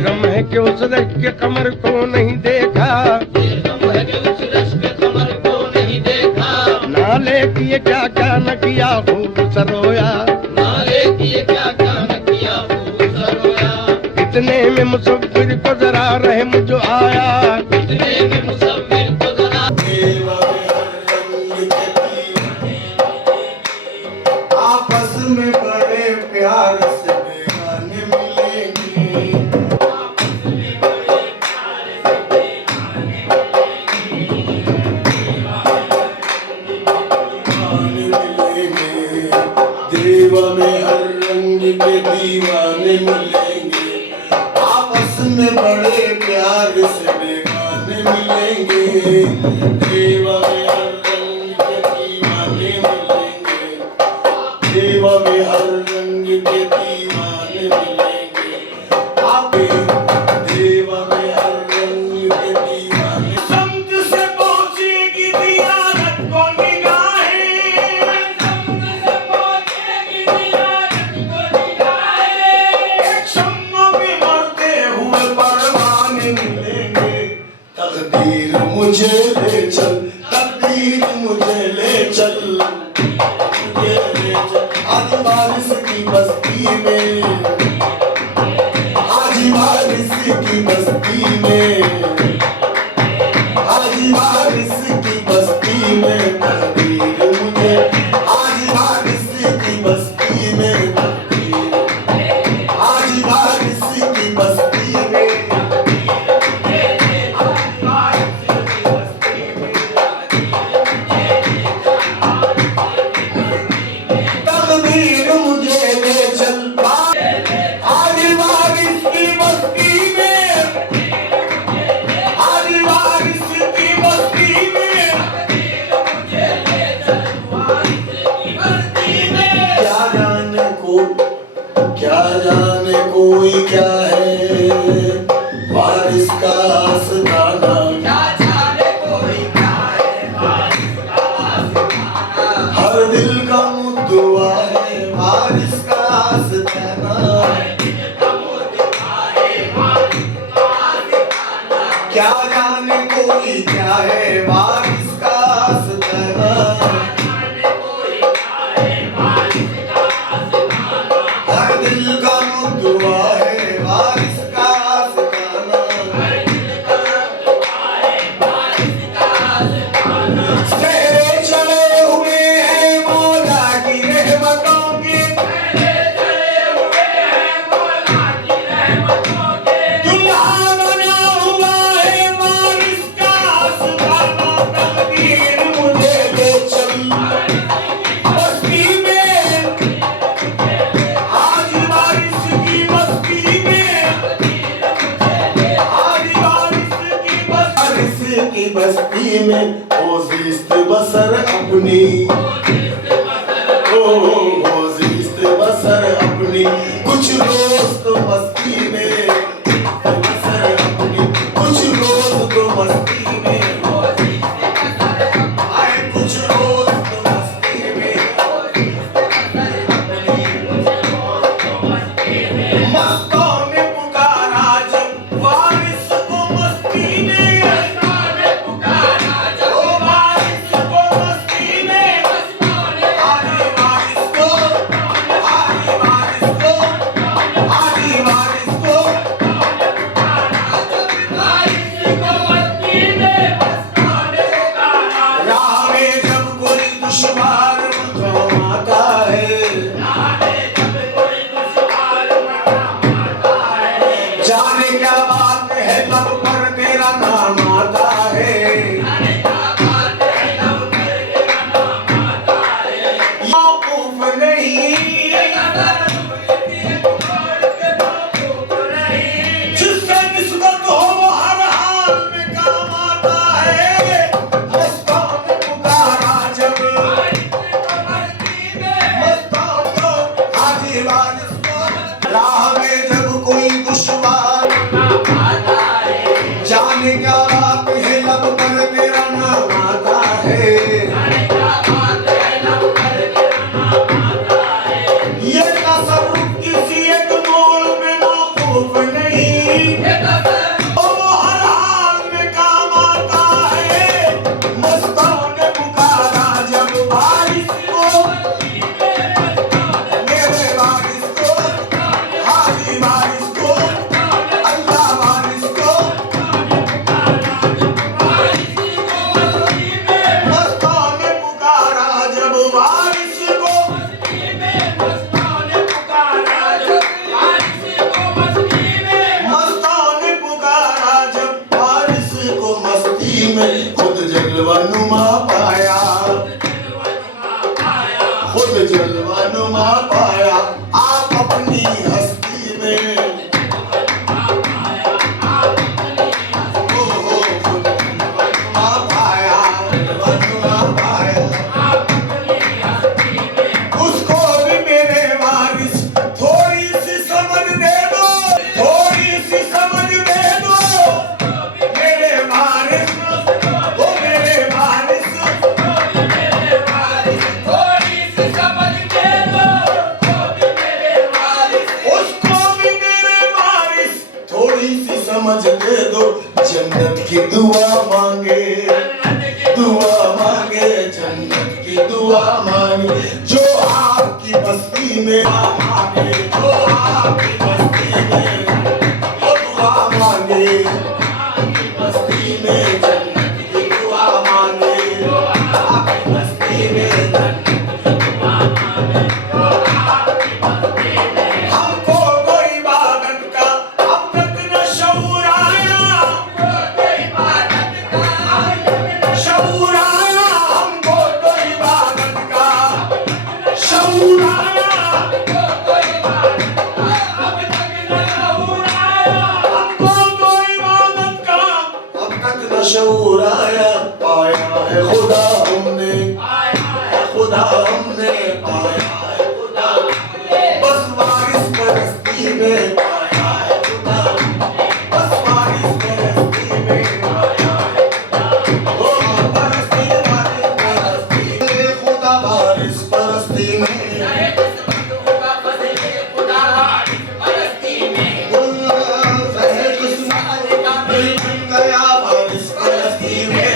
गम है कि उस रश के कमर को नहीं देखा, ये गम है कि उस रश के कमर को नहीं देखा। नाले किए क्या क्या न किया खूब सरोया, नाले किए क्या क्या न किया खूब सरोया। इतने में मुसव्विर को जरा रहम जो आया, इतने में मुसव्विर को जरा आपस में बड़े प्यार से बेगाने मिलेंगे। दीवाने हर रंग के दीवाने मिलेंगे, आपस में बड़े प्यार से बेगाने मिलेंगे। दीवाने हर रंग के दीवाने मिलेंगे, देवा में हर रंग के दीवाने मिलेंगे। आप देवा में हर रंग के दीवाने। समझ से पहुंचेगी दियानत को निगाहें, समझ से पहुंचेगी दियानत को निगाहें। एक शम्मा पे मरते हुए परवाने मिलेंगे। तकदीर मुझे ले चल, तकदीर मुझे ले चल, आज बारिश की बस्ती में, आज बारिश की बस्ती में, आज बारिश की बस्ती में तकदीर मुझे, आज बारिश की बस्ती में तकदीर, आज बारिश की बस्ती में, तकदीर मुझे ले चल, आज बारिश की बस्ती में, आज बारिश की बस्ती में, क्या जाने कोई क्या है बारिश का आसमाना, क्या जाने कोई क्या है बारिश का आसमाना। हर दिल का मुद्दुआ है बारिश का आसमाना, क्या जाने कोई क्या है बारिश का आसमाना। हर दिल का मुद्दुआ है बारिश का आसमाना। सहरे चले हुए हैं मौला की रहमतों के, दुल्हा बना हुआ है बारिश का आसमाना। तकदीर मुझे ले चल बस्ती में, आज बारिश की बस्ती में, आज बारिश की बस्ती में। ओ ज़िस्त बसर अपनी, ओ ज़िस्त बसर अपनी, कुछ दोस्त मस्ती में बसर अपनी, कुछ दोस्त मस्ती में, आए कुछ दोस्त मस्ती में, मस्तों ने पुकारा जब बारिश को मस्ती में, ओ बारिश को मस्ती में, थोड़ी सी समझ दे दो, जन्नत की दुआ मांगे, दुआ मांगे, जन्नत की दुआ मांगे, जो आपकी बस्ती में मांगे, जो आपकी बस्ती में वो दुआ मांगे, आपकी बस्ती में जन्नत की दुआ मांगे, आपकी बस्ती में जन्नत की दुआ मांगे, आपकी बस्ती में। हमको तो इबादत का अब तक न शऊर आया, शऊर आया, हमको तो इबादत का शऊर आया, हमको तो इबादत का अब तक न शऊर आया। पाया है खुदा हमने, खुदा हमने पाया है खुदा, बस वारिस परस्ती में पाया है खुदा, बस वारिस परस्ती में पाया है खुदा, ओ परस्ती वारिस परस्ती में खुदा, वारिस परस्ती में गया वारिस परस्ती में।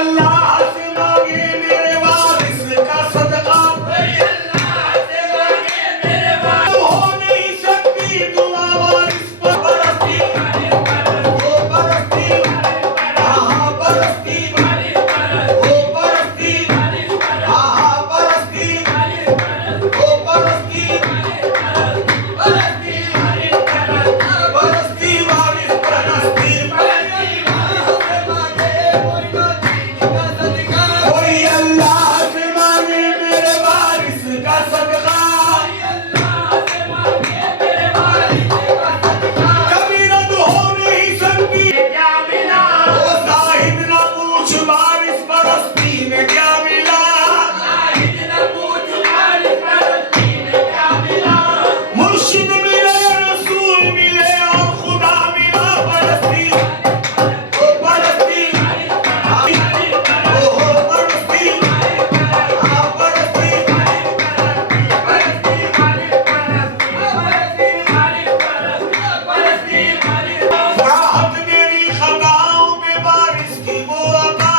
अल्लाह से मांगे मेरे वारिस का सदका, हो नहीं सकती दुआ वारिस परस्ती, वो परस्ती, आहा परस्ती, वो परस्ती, आहा परस्ती, वो परस्ती, परस्ती वारिस परस्ती। कोई अल्लाह से मांगे मेरे वारिस का सदका, कभी रद्द हो नहीं सकती। ओ साहिब ना पूछ वारिस परस्ती में क्या मिला, मुर्शिद मिले, रसूल मिले और खुदा मिला परस्ती, ओ परस्ती, ओ हो परस्ती, आ परस्ती, राहत मेरी खताओं पे वारिस की वो अता,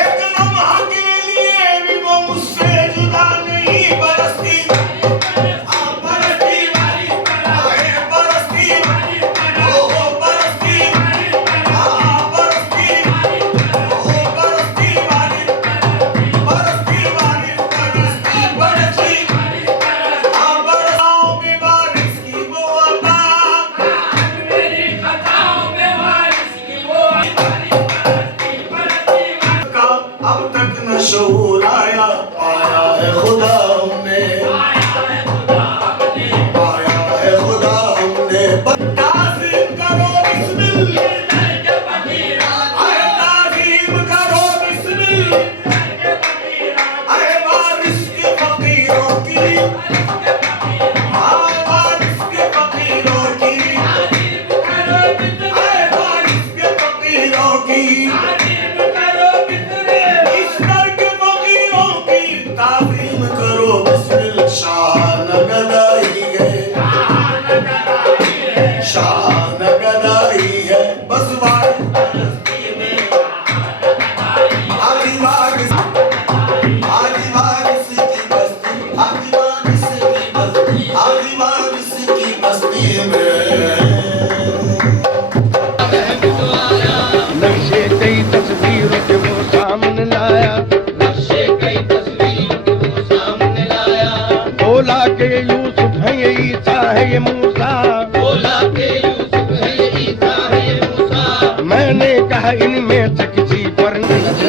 एक लम्हा के लिए भी वो मुझसे जुदा नहीं बरसती, आ परस्ती, आए परस्ती, ओ हो परस्ती, आ परस्ती, ओ हो परस्ती वाली, परस्ती वाली, परस्ती परस्ती, आ बरसाओं में वारिस की वो अता, का अब तक न शऊर आया। पाया है खुदा हमने, पाया है खुदा हमने। ताज़ीम करो बिस्मिल्लाह, आए ताज़ीम करो बिस्मिल्लाह, आए वारिस के फकीरों की, आए वारिस के फकीरों की, आए वारिस के फकीरों की, इस दर के फकीरों की ताज़ीम करो बिस्मिल्लाह। शान गदाई है, शान गदाई है, बस वारिस परस्ती में आदि वारिस, आदि वारिस की बस्ती, आदि वारिस की बस्ती, आदि वारिस की बस्ती में। नक्शे कई तस्वीरों के वो सामने लाया, बोला के यूसुफ है ये ईसा है ये मूसा, मैंने कहा इनमें से किसी पर नहीं रहता।